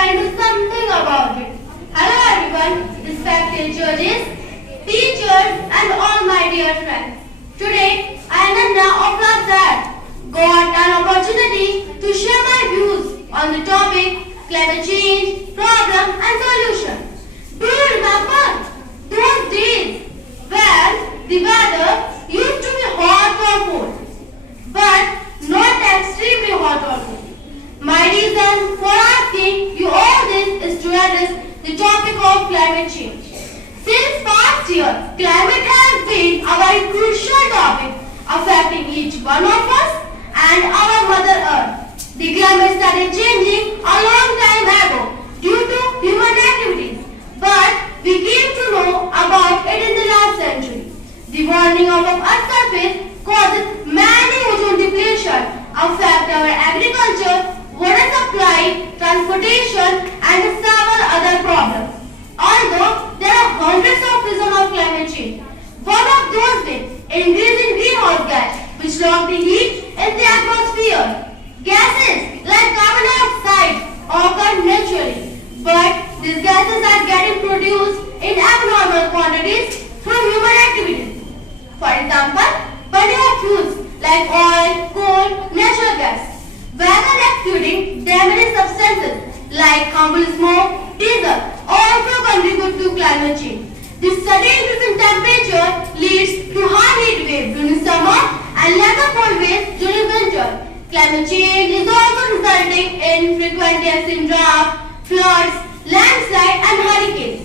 can do something about it. Hello everyone, respected judges, teachers and all my dear friends. Today, I, Ananda of class Z, got an opportunity to share my views on the topic climate change, problem and solution. Do you remember those days when the weather used to be hot or cold, but not extremely hot or cold? My reason for asking you all this is to address the topic of climate change. Since past year, climate has been a very crucial topic affecting each one of us and our Mother Earth. The climate started changing a long time ago due to human activities, but we came to know about it in the last century. The warming of Earth's surface causes many ozone depletion, affect our agriculture, water supply, transportation and several other problems. Although there are hundreds of reasons of climate change, one of those is increase in greenhouse gas which lock the heat in the atmosphere. Gases like carbon dioxide occur naturally, but these gases are getting produced in abnormal quantities from human activities. For example, burning of fuels like oil, coal, natural gas. Weather exuding damaging substances like harmful smoke, diesel also contribute to climate change. This sudden increase in temperature leads to high heat waves during summer and lesser cold waves during winter. Climate change is also resulting in frequent deaths in drought, floods, landslides and hurricanes.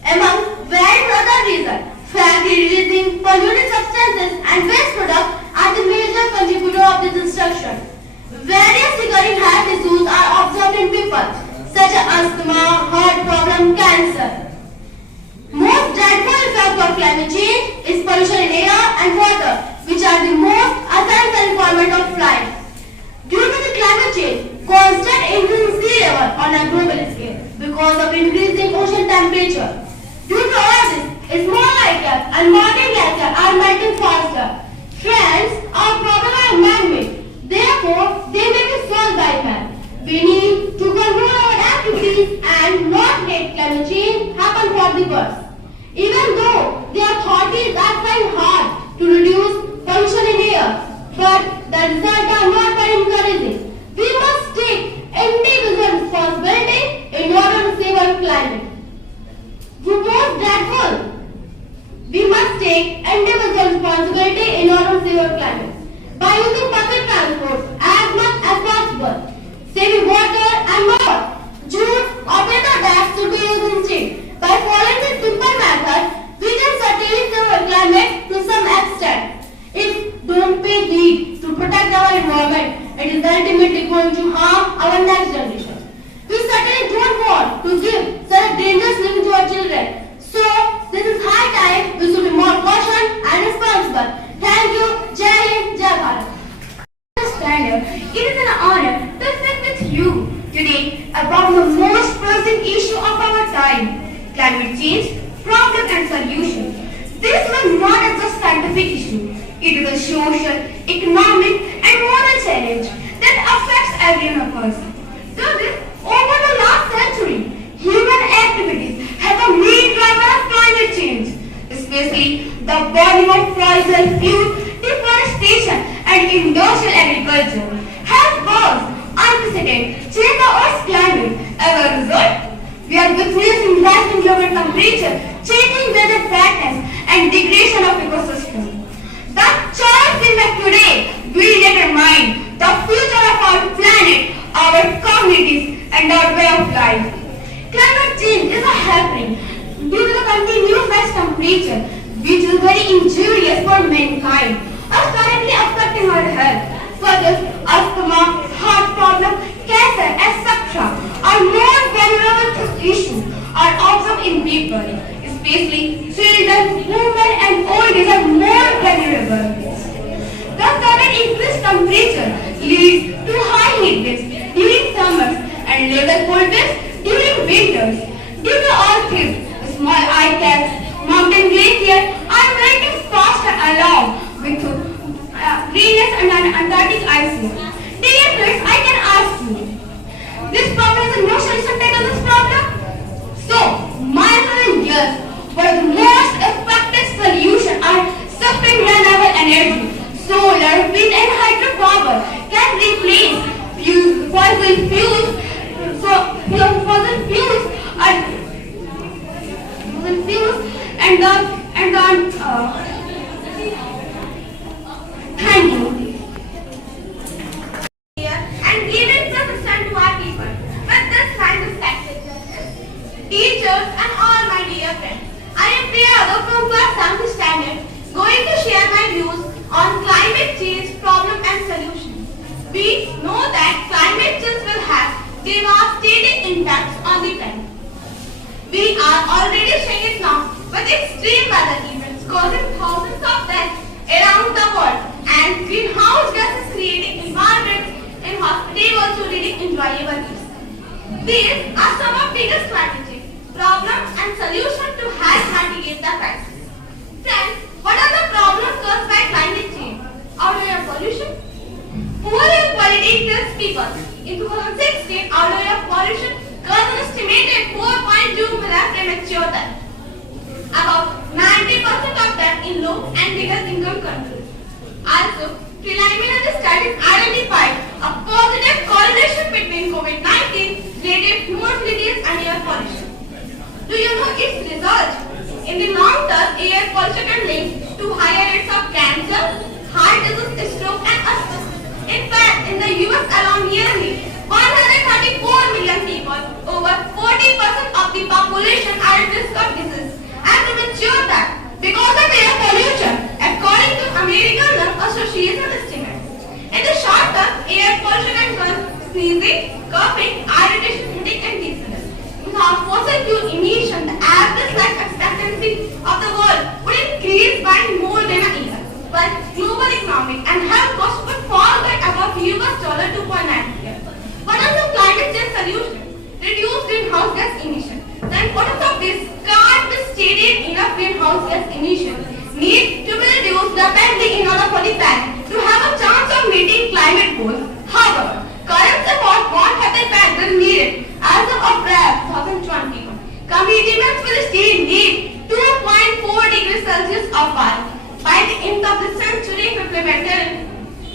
Among various other reasons, factory releasing polluting substances and waste products are the major contributor of this destruction. Various recurring health issues are observed in people, such as asthma, heart problem, cancer. Most dreadful effect of climate change is pollution in air and water, which are the most essential requirement of life. Due to the climate change, constant increase in sea level on a global scale because of increasing ocean temperature. Due to all this, small ice caps and mountain glaciers are melting faster. Friends, our problems are man-made. Therefore, they may be solved by man. We need to control our activities and not let climate change happen for the worst. Even though the authorities are trying hard to reduce pollution in air, but the results are not very encouraging. We must take individual responsibility in order to save our climate. The most dreadful, we must take individual responsibility in order to save our climate. By using public transport as much as possible, saving water and more, jute or paper bags should be used instead. By following this simple method, we can certainly save our climate to some extent. If don't pay heed to protect our environment, it is ultimately going to harm our next generation. We certainly don't want to give such dangerous living to our children. So, this is high time we should be more cautious and responsible. Thank you. Jai Hind, Jai Bharat. It is an honor to sit with you today about the most pressing issue of our time, climate change, problem and solution. This is not just a scientific issue. It is a social, economic and moral challenge that affects every one of us. Thus, over the last century, human activities have a main driver of climate change, especially the burning of fossil fuels, deforestation and industrial agriculture has caused unprecedented change of Earth's climate. As a result, we are witnessing rising global temperature, changing weather patterns and degradation of ecosystems. The choice we make today will determine the future of our planet, our communities and our way of life. Climate change is happening due to the continuous rise temperature, which is very injurious for mankind, are currently affecting our health. Further, asthma, heart problem, cancer, etc. are more vulnerable issues are observed in people, especially children, women and old age are more vulnerable. The sudden increased temperature leads to high heat waves during summers and lesser cold waves during winters. Due to all this, small ice caps, mountain glaciers are melting faster along with Greenland and Antarctic ice. Dear friends, I can ask you, this problem is no solution to this problem. So, my friend, yes, one of the most effective solution are sustained renewable energy. Solar, wind and hydropower can replace fossil fuels. Fossil fuels and thank you. And giving persistence to our people. With this kind of teachers and all my dear friends, I am Priya Adho from class 7th standard, going to share my views on climate change problem and solutions. We know that climate change will have devastating impacts on the planet. We are already seeing it now with extreme weather events causing thousands of deaths around the world, and greenhouse gases creating environments in hospitals also leading enjoyable use. These are some of the biggest climate change problems and solutions to help mitigate the crisis. Friends, what are the problems caused by climate change? Outdoor air pollution. Poor air quality kills people. In 2016, outdoor air pollution caused an estimated 4.2 million premature deaths. About 90% of them in low and middle income countries. Also, preliminary studies identified a positive correlation between COVID-19 related mortalities and air pollution. Do you know its result? In the long term, air pollution can link to higher rates of cancer, heart disease, stroke and asthma. In fact, in the US alone, nearly 134 million people, over 40% of the population are at risk of disease and premature death because of air pollution, according to American Lung Association estimates. In the short term, air pollution can cause sneezing, coughing, irritation, headache and dizziness. Without fossil fuel emission, the average life expectancy of the world would increase by more than a year. But global economic and health costs would fall by above $2.9 billion. What are the climate change solutions? Reduce greenhouse gas emission. The importance of this can't be stated enough. Greenhouse gas emissions need to be reduced rapidly in order for the planet to have a chance of meeting climate goals. However, current efforts won't have the impact they needed. As of April 2021, commitments will still need 2.4 degrees Celsius of warming. By the end of the century, implemented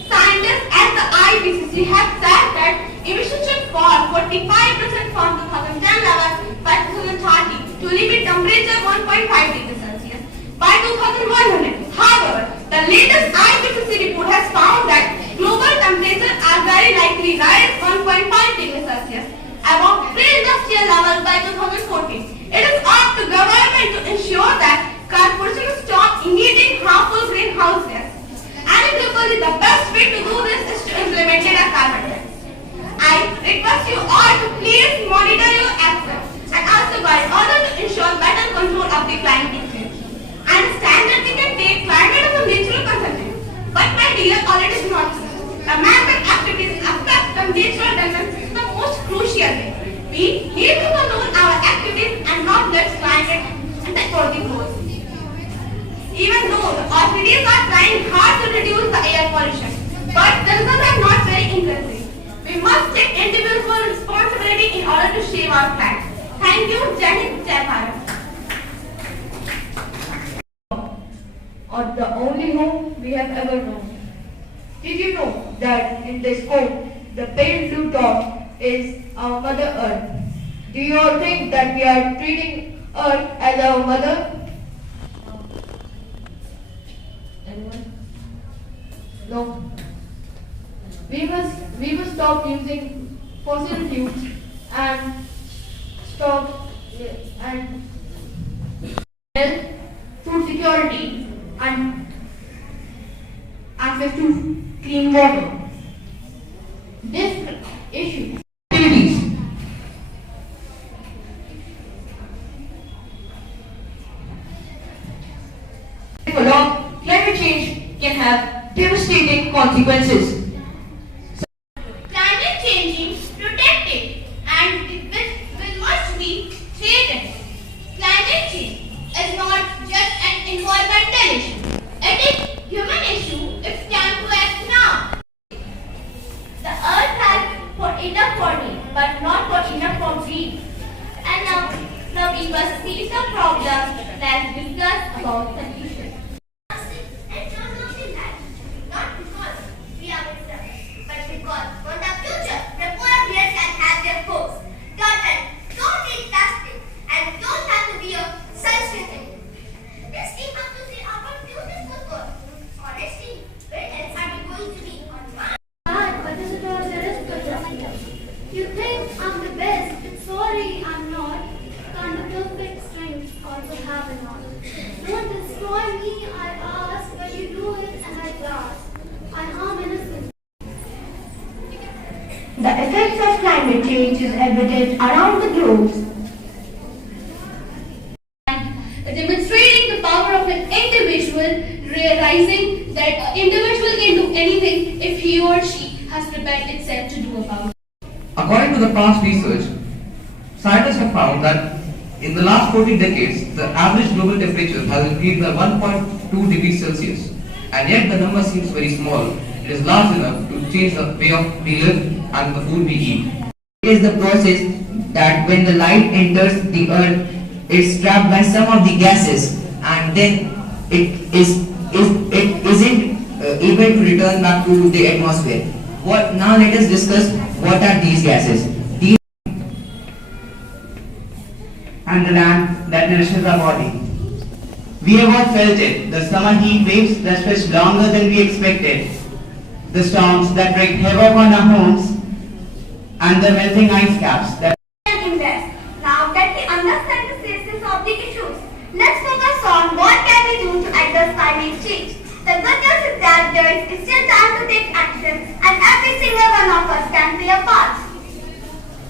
scientists at the IPCC have said that emissions should fall 45% from 2010 level by 2030 to limit temperature 1.5 degrees Celsius by 2100. However, the latest IPCC report has found that global temperatures are very likely rise 1.5 degrees Celsius above pre-industrial level by 2014. It is up to government to ensure that corporations stop emitting harmful greenhouse gas. And globally, the best way to do this is to implement a carbon tax. I request you all to please monitor your efforts and also guide others to ensure better control of the climate change. I understand that we can take climate as a natural consultant, but my dear, already is not so. The man-made activities affect the natural tendencies in the most crucial way. We need to control our activities and not let climate and the goals. Even though the authorities are trying hard to reduce the air pollution, but the results are not very encouraging. We must take individual responsibility in order to save our planet. Thank you, Jai Hind, Jai Bharat. Or the only home we have ever known. Did you know that in this quote, the pale blue dot is our Mother Earth? Do you all think that we are treating Earth as our mother? Anyone? No. We must stop using fossil fuels and stop and health, food security and access to clean water. This issue activities. Climate change can have devastating consequences. Climate changing, protected, and it must be treated. Climate change is not just an environmental issue. It is human issue. It's time to act now. The earth has enough body, but not for enough for greed. And now we perceive the problem, let's discuss about solutions. It shows not in life, not because we are victims, but because for the future, the poor players can have their hopes. Daughter, don't eat plastic and don't have to be a sensitive. This team has to see our future football. Honestly, where else are we going to be on Mars? But is it all there is to justice? You think I'm the best? Sorry, I'm not. Can't the perfect strength also have a lot? Don't destroy me, I ask, but you do it and I gasp. I harm innocent. The effects of climate change is evident around the globe. Demonstrating the power of an individual, realizing that an individual can do anything if he or she has prepared itself to do about it. According to the past research, scientists have found that in the last 40 decades, the average global temperature has increased by 1.2 degrees Celsius, and yet the number seems very small. It is large enough to change the way of we live and the food we eat. It is the process that when the light enters the earth, it's trapped by some of the gases, and then it isn't able to return back to the atmosphere. Now let us discuss what are these gases. These and the land that nourishes our body. We have all felt it, the summer heat waves that stretch longer than we expected, the storms that wreak havoc on our homes, and the melting ice caps that Invest. Now that we understand the seriousness of the issues, let's focus on what can we do to address climate change. The good news is that there is still time to take action and every single one of us can play a part.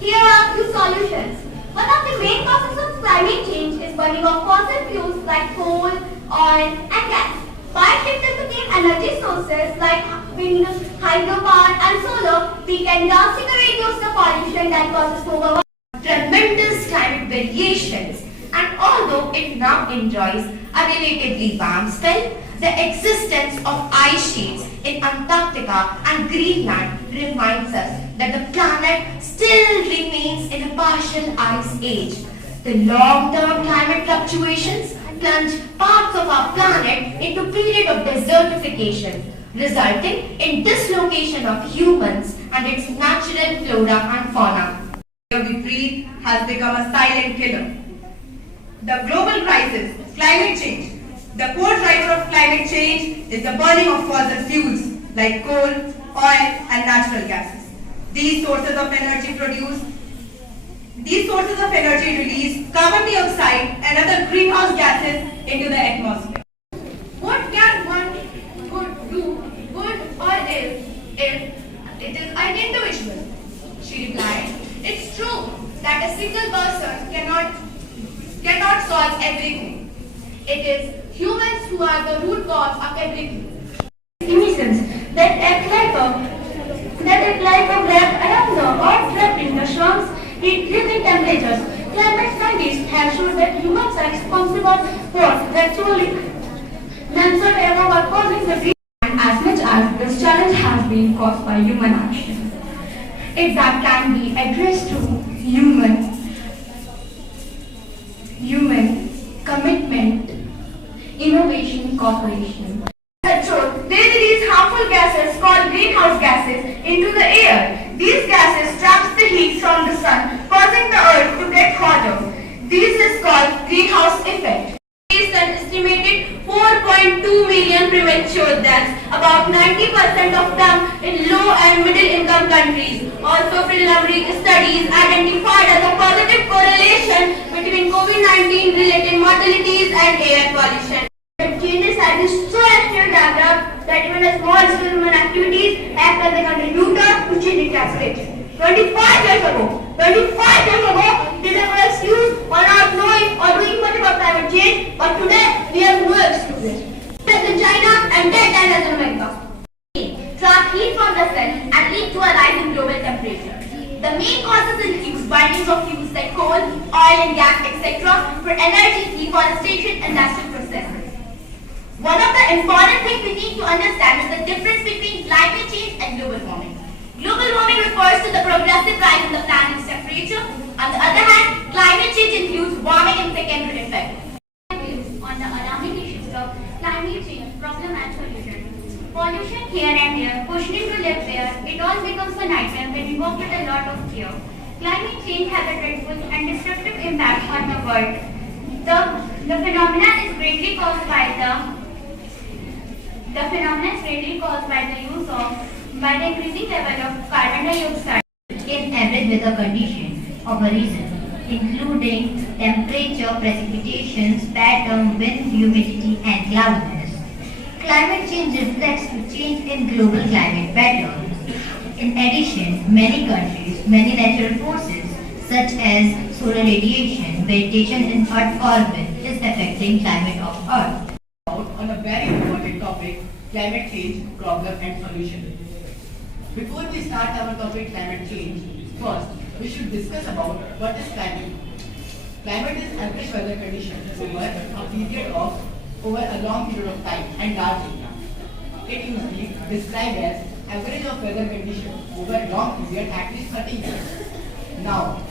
Here are 2 solutions. One of the main causes of climate change is burning of fossil fuels like coal, oil and gas. By shifting to clean energy sources like wind, hydropower and solar, we can drastically reduce the pollution that causes global Tremendous climate variations, and although it now enjoys a relatively warm spell, the existence of ice sheets in Antarctica and Greenland reminds us that the planet still remains in a partial ice age. The long-term climate fluctuations plunge parts of our planet into a period of desertification, resulting in dislocation of humans and its natural flora and fauna. The air we breathe has become a silent killer. The global crisis, climate change. The core driver of climate change is the burning of fossil fuels like coal, oil and natural gases. These sources of energy release carbon dioxide and other greenhouse gases into the atmosphere. What can one do, good or ill, if it is an individual? She replied, it's true that a single person cannot solve everything. It is humans who are the root cause of everything. Emissions that act like a wrap around the earth, trapping the sun's increasing temperatures. Climate scientists have shown that humans are responsible for virtually none-short error by causing the greenhouse. And as much as this challenge has been caused by human action, if that can be addressed through human commitment, innovation, cooperation. The truth, they release harmful gases called greenhouse gases into the air. These gases traps the heat from the sun, causing the earth to get hotter. This is called greenhouse effect. Based on estimated 4.2 million premature deaths, about 90% of them in low and middle income countries. Also, preliminary studies identified as a positive correlation between COVID-19 related mortalities and air pollution. Changes have been so extreme that even a small scale human activities act as a contributor to changing cascade. 25 years ago, didn't have excuse or not knowing or doing much about climate change, but today we have no excuses. As in China and dead as in America. Trap heat from the sun and lead to a rise in global temperature. The main causes include burning of fuels like coal, oil and gas, etc. for energy, deforestation and natural processes. One of the important things we need to understand is the difference between climate change and global warming. Global warming refers to the progressive rise in the planet's temperature. On the other hand, climate change includes warming and secondary effects. On the alarming issues of climate change, problem and solution. Pollution here and there, questioning to live there, it all becomes a nightmare when we walk with a lot of fear. Climate change has a dreadful and destructive impact on the world. The phenomena is greatly caused by the increasing level of carbon dioxide in average weather condition of a region, including temperature, precipitations, pattern, wind, humidity, and cloudiness. Climate change reflects the change in global climate patterns. In addition, many countries, many natural forces such as solar radiation, vegetation in Earth orbit is affecting climate of Earth. On a very important topic, climate change, problem and solution. Before we start our topic climate change, first we should discuss about what is climate. Climate is average weather conditions over a long period of time and large area. It usually described as average of weather conditions over a long period at least 30 years. Now,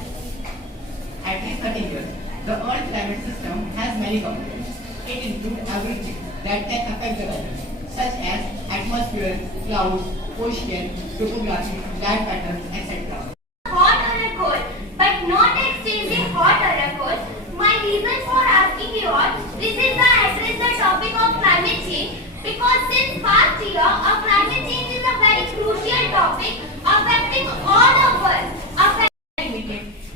at least 30 years, the Earth climate system has many components. It includes everything that can affect the weather, such as atmosphere, clouds, ocean, topography, land patterns, etc. hot or a cold, but not extremely hot or a cold. My reason for asking you all, this is the topic of climate change because since past year, climate change is a very crucial topic affecting all of us.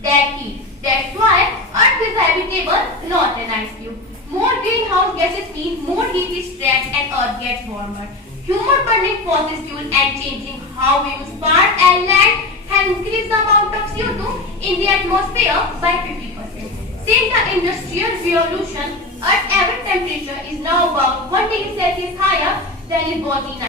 That heat. That's why Earth is habitable, not an ice cube. More greenhouse gases mean more heat is trapped and Earth gets warmer. Human burning fossil fuel and changing how we use power and land has increased the amount of CO2 in the atmosphere by 50%. Since the Industrial Revolution, Earth's average temperature is now about 1 degree Celsius higher than it was in